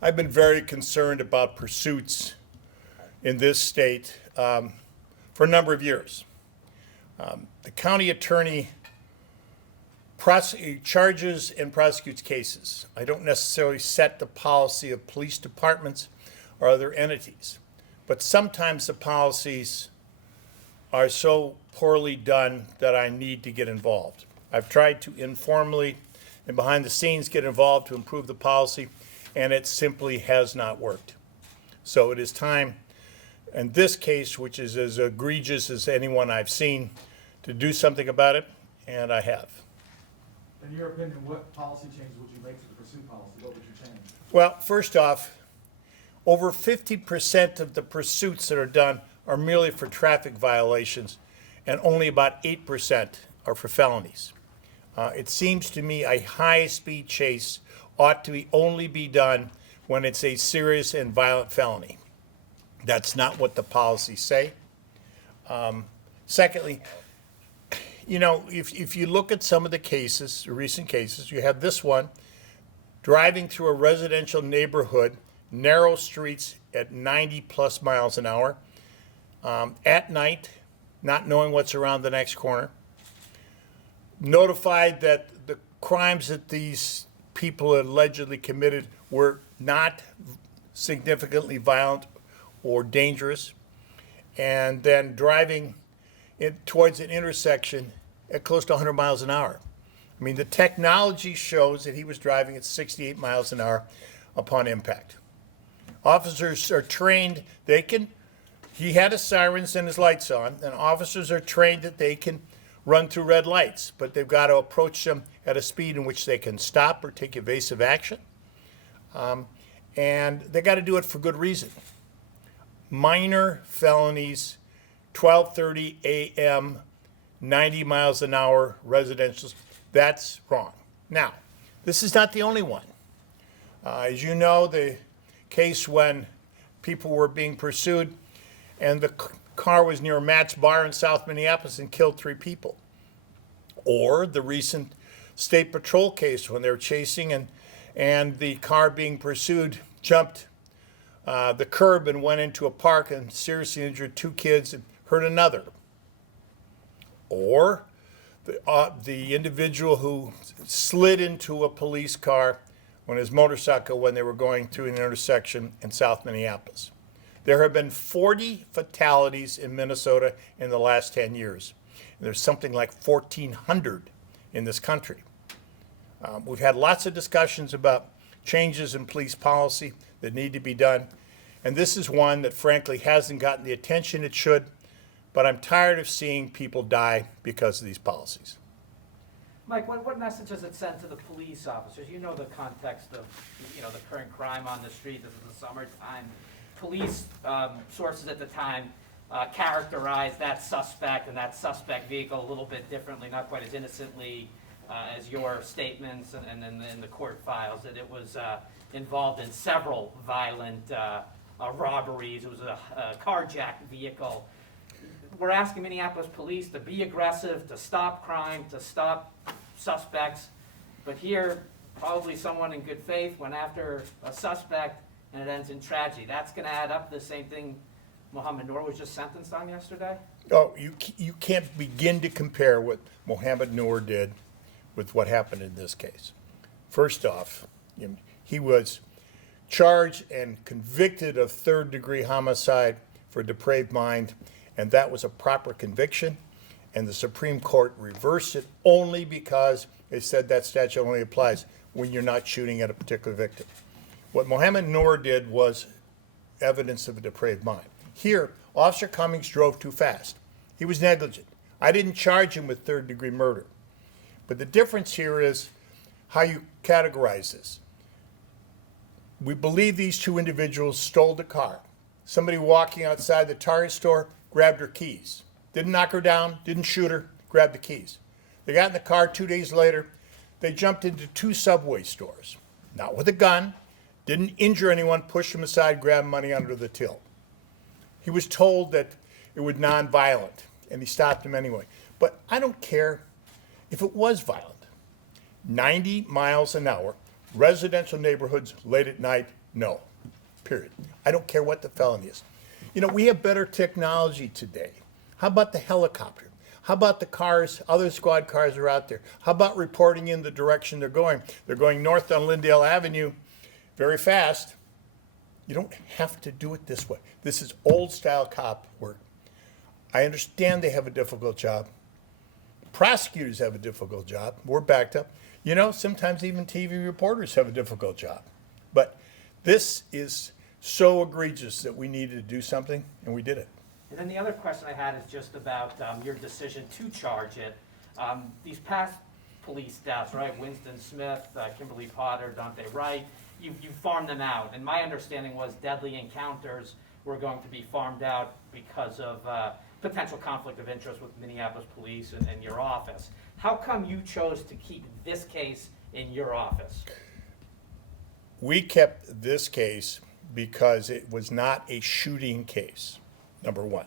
I've been very concerned about pursuits in this state for a number of years. The county attorney charges and prosecutes cases. I don't necessarily set the policy of police departments or other entities, but sometimes the policies are so poorly done that I need to get involved. I've tried to informally and behind the scenes get involved to improve the policy, and it simply has not worked. So it is time, in this case, which is as egregious as anyone I've seen, to do something about it, and I have. In your opinion, what policy changes would you make to the pursuit policy? What would you change? Well, first off, over 50% of the pursuits that are done are merely for traffic violations, and only about 8% are for felonies. It seems to me a high-speed chase ought to only be done when it's a serious and violent felony. That's not what the policies say. Secondly, you know, if you look at some of the cases, recent cases, you have this one, driving through a residential neighborhood, narrow streets at 90 plus miles an hour, at night, not knowing what's around the next corner, notified that the crimes that these people allegedly committed were not significantly violent or dangerous, and then driving towards an intersection at close to 100 miles an hour. I mean, the technology shows that he was driving at 68 miles an hour upon impact. Officers are trained, he had his sirens and his lights on, and officers are trained that they can run through red lights, but they've got to approach them at a speed in which they can stop or take evasive action. And they got to do it for good reason. Minor felonies, 12:30 a.m., 90 miles an hour, residential, that's wrong. Now, this is not the only one. As you know, the case when people were being pursued and the car was near Matt's bar in South Minneapolis and killed 3 people. Or the recent state patrol case when they were chasing and the car being pursued jumped the curb and went into a park and seriously injured 2 kids and hurt another. Or the individual who slid into a police car on his motorcycle when they were going through an intersection in South Minneapolis. There have been 40 fatalities in Minnesota in the last 10 years. And there's something like 1,400 in this country. We've had lots of discussions about changes in police policy that need to be done. And this is one that frankly hasn't gotten the attention it should, but I'm tired of seeing people die because of these policies. Mike, what message does it send to the police officers? You know the context of, the current crime on the street. This is the summertime. Police sources at the time characterized that suspect and that suspect vehicle a little bit differently, not quite as innocently as your statements and in the court files, that it was involved in several violent robberies. It was a carjacked vehicle. We're asking Minneapolis police to be aggressive, to stop crime, to stop suspects, but here, probably someone in good faith went after a suspect and it ends in tragedy. That's going to add up to the same thing Mohammed Noor was just sentenced on yesterday? Oh, you can't begin to compare what Mohammed Noor did with what happened in this case. First off, he was charged and convicted of third-degree homicide for depraved mind, and that was a proper conviction, and the Supreme Court reversed it only because they said that statute only applies when you're not shooting at a particular victim. What Mohammed Noor did was evidence of a depraved mind. Here, Officer Cummings drove too fast. He was negligent. I didn't charge him with third-degree murder. But the difference here is how you categorize this. We believe these 2 individuals stole the car. Somebody walking outside the Target store grabbed her keys. Didn't knock her down, didn't shoot her, grabbed the keys. They got in the car 2 days later. They jumped into 2 Subway stores, not with a gun, didn't injure anyone, pushed them aside, grabbed money under the till. He was told that it was nonviolent, and he stopped him anyway. But I don't care if it was violent. 90 miles an hour, residential neighborhoods late at night, No, period. I don't care what the felony is. You know, we have better technology today. How about the helicopter? How about the cars, other squad cars are out there? How about reporting in the direction they're going? They're going north on Lyndale Avenue very fast. You don't have to do it this way. This is old style cop work. I understand they have a difficult job. Prosecutors have a difficult job. We're backed up. You know, sometimes even TV reporters have a difficult job. But this is so egregious that we needed to do something, and we did it. And then the other question I had is just about your decision to charge it. These past police deaths, right, Winston Smith, Kimberly Potter, Dante Wright, you farmed them out. And my understanding was deadly encounters were going to be farmed out because of potential conflict of interest with Minneapolis police and your office. How come you chose to keep this case in your office? We kept this case because it was not a shooting case, number one.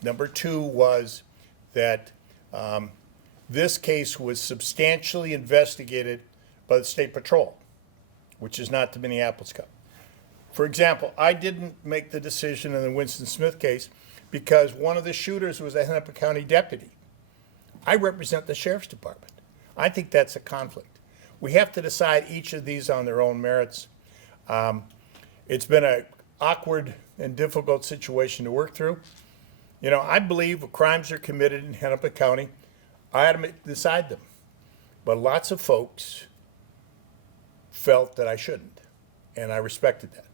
Number two was that this case was substantially investigated by the State Patrol, which is not the Minneapolis Cop. For example, I didn't make the decision in the Winston Smith case because one of the shooters was a Hennepin County deputy. I represent the Sheriff's Department. I think that's a conflict. We have to decide each of these on their own merits. It's been an awkward and difficult situation to work through. You know, I believe if crimes are committed in Hennepin County, I had to decide them. But lots of folks felt that I shouldn't, and I respected that.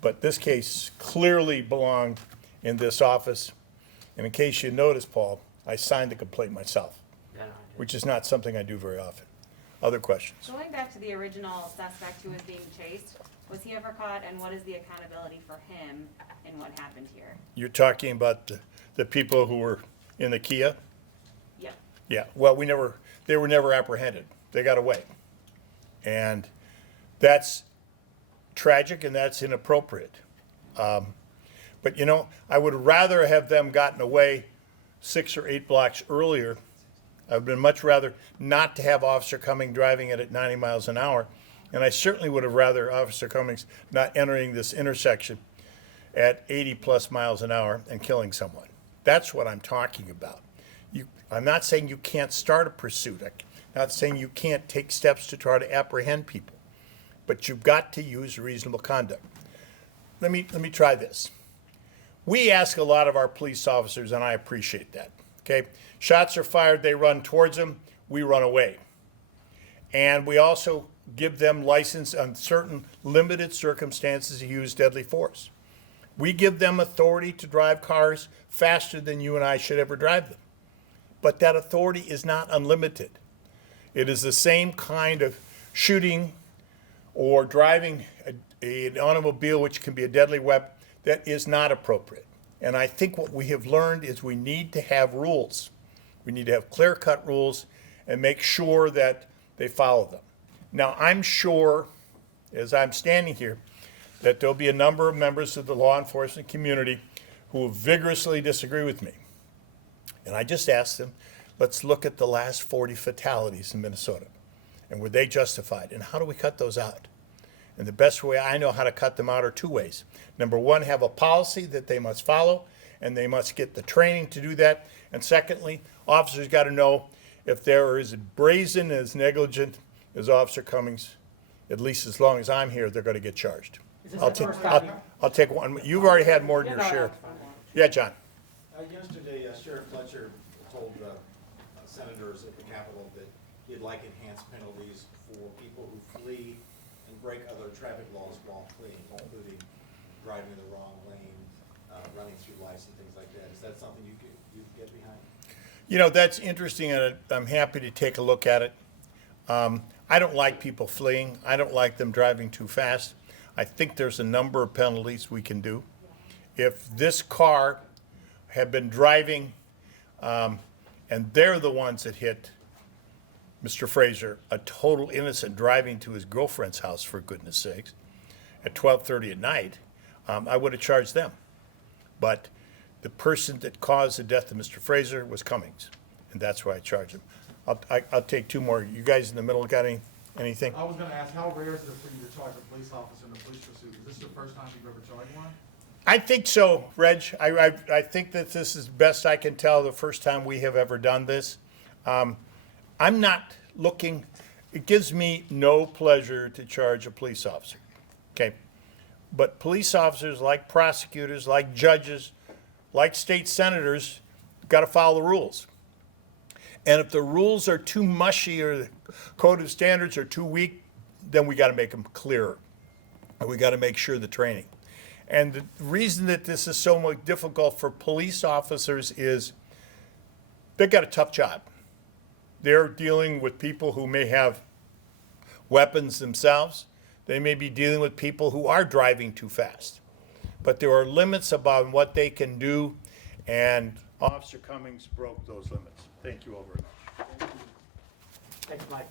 But this case clearly belonged in this office. And in case you noticed, Paul, I signed the complaint myself, Yeah, no, which is not something I do very often. Other questions? Going back to the original suspect who was being chased, was he ever caught, and what is the accountability for him in what happened here? You're talking about the people who were in the Kia? Yeah. Yeah, well, they were never apprehended. They got away. And that's tragic and that's inappropriate. But you know, I would rather have them gotten away 6 or 8 blocks earlier. I've been much rather not to have Officer Cummings driving it at 90 miles an hour. And I certainly would have rather Officer Cummings not entering this intersection at 80 plus miles an hour and killing someone. That's what I'm talking about. I'm not saying you can't start a pursuit. I'm not saying you can't take steps to try to apprehend people. But you've got to use reasonable conduct. Let me try this. We ask a lot of our police officers, and I appreciate that. Okay, shots are fired, they run towards them, we run away. And we also give them license on certain limited circumstances to use deadly force. We give them authority to drive cars faster than you and I should ever drive them. But that authority is not unlimited. It is the same kind of shooting or driving an automobile, which can be a deadly weapon, that is not appropriate. And I think what we have learned is we need to have rules. We need to have clear-cut rules and make sure that they follow them. Now, I'm sure, as I'm standing here, that there'll be a number of members of the law enforcement community who will vigorously disagree with me. And I just asked them, let's look at the last 40 fatalities in Minnesota. And were they justified? And how do we cut those out? And the best way I know how to cut them out are 2 ways. Number one, have a policy that they must follow, and they must get the training to do that. And secondly, officers got to know if they're as brazen, as negligent as Officer Cummings, at least as long as I'm here, they're going to get charged. Is this I'll the take, first time? I'll take one. You've already had more than your share. Yeah, John. Yesterday, Sheriff Fletcher told senators at the Capitol that he'd like enhanced penalties for people who flee and break other traffic laws while fleeing, including driving in the wrong lane, running through lights and things like that. Is that something you get behind? You know, that's interesting, and I'm happy to take a look at it. I don't like people fleeing. I don't like them driving too fast. I think there's a number of penalties we can do. If this car had been driving, and they're the ones that hit Mr. Frazier, a total innocent, driving to his girlfriend's house, for goodness sakes, at 12:30 at night, I would have charged them. But the person that caused the death of Mr. Frazier was Cummings, and that's why I charged him. I'll take 2 more. You guys in the middle got Anything? I was gonna ask, how rare is it for you to charge a police officer in a police pursuit? Is this your first time you've ever charged one? I think so, Reg. I think that this is best I can tell the first time we have ever done this. I'm not looking, it gives me no pleasure to charge a police officer, okay? But police officers, like prosecutors, like judges, like state senators, got to follow the rules. And if the rules are too mushy or the code of standards are too weak, then we got to make them clearer. And we got to make sure the training. And the reason that this is so much difficult for police officers is they've got a tough job. They're dealing with people who may have weapons themselves. They may be dealing with people who are driving too fast. But there are limits about what they can do, and Officer Cummings broke those limits. Thank you all very much. Thanks, Mike.